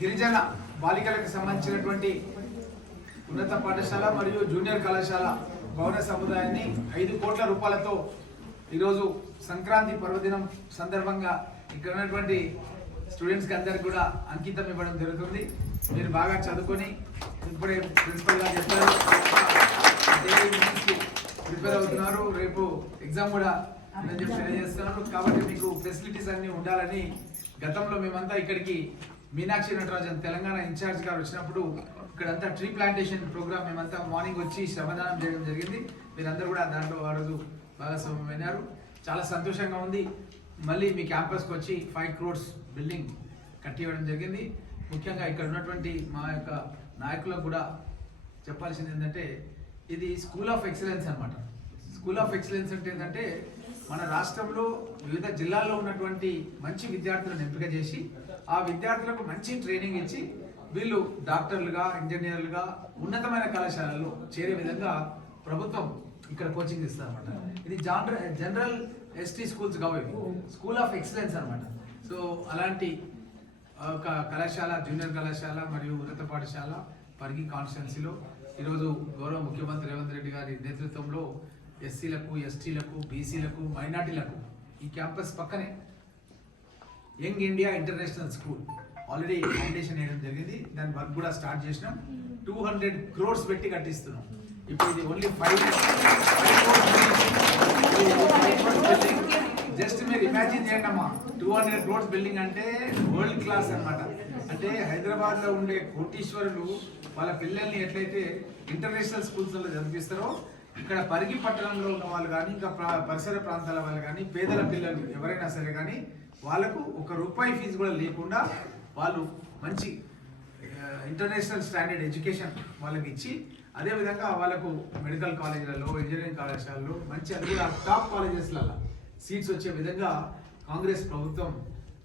గిరిజన బాలికలకు సంబంధించినటువంటి ఉన్నత పాఠశాల మరియు జూనియర్ కళాశాల భవన సముదాయాన్ని ఐదు కోట్ల రూపాయలతో ఈరోజు సంక్రాంతి పర్వదినం సందర్భంగా ఇక్కడ ఉన్నటువంటి స్టూడెంట్స్కి అందరికి కూడా అంకితం ఇవ్వడం జరుగుతుంది. మీరు బాగా చదువుకొని ఇప్పుడే ప్రిన్సిపల్ గారు చెప్పారు. ప్రిపేర్ అవుతున్నారు. రేపు ఎగ్జామ్ కూడా నేను చెప్పి తెలియజేస్తున్నారు. కాబట్టి మీకు ఫెసిలిటీస్ అన్నీ ఉండాలని గతంలో మేమంతా ఇక్కడికి మీనాక్షి నటరాజన్ తెలంగాణ ఇన్ఛార్జ్ గారు వచ్చినప్పుడు ఇక్కడంతా ట్రీ ప్లాంటేషన్ ప్రోగ్రామ్ మేమంతా మార్నింగ్ వచ్చి శ్రమదానం చేయడం జరిగింది. మీరందరూ కూడా దాంట్లో ఆ రోజు భాగస్వామ్యమైనారు చాలా సంతోషంగా ఉంది. మళ్ళీ మీ క్యాంపస్కి వచ్చి ఫైవ్ క్రోడ్స్ బిల్డింగ్ కట్టివ్వడం జరిగింది. ముఖ్యంగా ఇక్కడ ఉన్నటువంటి మా యొక్క నాయకులకు కూడా చెప్పాల్సింది ఏంటంటే ఇది స్కూల్ ఆఫ్ ఎక్సలెన్స్ అనమాట స్కూల్ ఆఫ్ ఎక్సలెన్స్ అంటే ఏంటంటే మన రాష్ట్రంలో వివిధ జిల్లాల్లో ఉన్నటువంటి మంచి విద్యార్థులను ఎంపిక చేసి ఆ విద్యార్థులకు మంచి ట్రైనింగ్ ఇచ్చి వీళ్ళు డాక్టర్లుగా ఇంజనీర్లుగా ఉన్నతమైన కళాశాలల్లో చేరే విధంగా ప్రభుత్వం ఇక్కడ కోచింగ్ ఇస్తుంది ఇది జానర జనరల్ ఎస్టీ స్కూల్స్ కావు స్కూల్ ఆఫ్ ఎక్సలెన్స్ అనమాట సో అలాంటి ఒక కళాశాల జూనియర్ కళాశాల మరియు ఉన్నత పాఠశాల పరిగి కాన్స్టిట్యున్సీలో ఈరోజు గౌరవ ముఖ్యమంత్రి రేవంత్ రెడ్డి గారి నేతృత్వంలో ఎస్సీలకు ఎస్టీలకు బీసీలకు మైనార్టీలకు ఈ క్యాంపస్ పక్కనే young India international school. Already foundation వేయడం జరిగింది. దాని వర్క్ కూడా స్టార్ట్ చేసినాం. టూ హండ్రెడ్ క్రోర్స్ పెట్టి కట్టిస్తున్నాం. ఇప్పుడు ఇది ఓన్లీ ఫైవ్ జస్ట్ మీరు ఇమాజిన్ చేయండి అమ్మా. టూ హండ్రెడ్ క్రోర్స్ బిల్డింగ్ అంటే వరల్డ్ క్లాస్ అన్నమాట. అంటే హైదరాబాద్లో ఉండే కోటీశ్వరులు వాళ్ళ పిల్లల్ని ఎట్లయితే ఇంటర్నేషనల్ స్కూల్స్లో చదివిస్తారో ఇక్కడ పరిగి పట్టణంలో ఉన్న వాళ్ళు కానీ ఇంకా ప్రా- పరిసర ప్రాంతాల వాళ్ళు కానీ పేదల పిల్లలు ఎవరైనా సరే కానీ వాళ్ళకు ఒక రూపాయి ఫీజు కూడా లేకుండా వాళ్ళు మంచి ఇంటర్నేషనల్ స్టాండర్డ్ ఎడ్యుకేషన్ వాళ్ళకి ఇచ్చి అదేవిధంగా వాళ్ళకు మెడికల్ కాలేజీలలో ఇంజనీరింగ్ కళాశాలలో మంచి అది కూడా టాప్ కాలేజెస్లలో సీట్స్ వచ్చే విధంగా కాంగ్రెస్ ప్రభుత్వం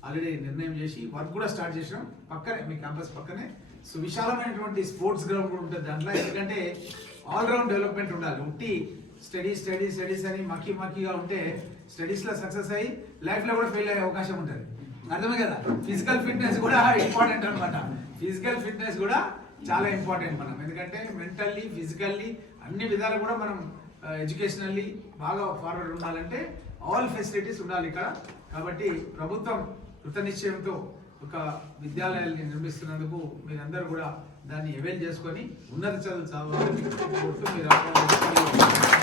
ఆల్రెడీ నిర్ణయం చేసి వర్క్ కూడా స్టార్ట్ చేసినాం. పక్కనే మీ క్యాంపస్ పక్కనే. సో విశాలమైనటువంటి స్పోర్ట్స్ గ్రౌండ్ కూడా ఉంటుంది దాంట్లో. ఎందుకంటే ఆల్ రౌండ్ డెవలప్మెంట్ ఉండాలి. ఉంటే స్టడీ స్టడీ స్టడీస్ అని మక్కి మక్కిగా ఉంటే స్టడీస్లో సక్సెస్ అయ్యి లైఫ్లో కూడా ఫెయిల్ అయ్యే అవకాశం ఉంటుంది. అర్థమే కదా? ఫిజికల్ ఫిట్నెస్ కూడా ఇంపార్టెంట్ అనమాట ఫిజికల్ ఫిట్నెస్ కూడా చాలా ఇంపార్టెంట్ మనం. ఎందుకంటే మెంటల్లీ ఫిజికల్లీ అన్ని విధాలు కూడా మనం ఎడ్యుకేషనల్లీ బాగా ఫార్వర్డ్ ఉండాలంటే ఆల్ ఫెసిలిటీస్ ఉండాలి ఇక్కడ. కాబట్టి ప్రభుత్వం కృతనిశ్చయంతో ఒక విద్యాలయాల్ని నిర్మిస్తున్నందుకు మీరందరూ కూడా దాన్ని అవైల్ చేసుకొని ఉన్నత చదువులు చదవాలని కోరుతూ మీరు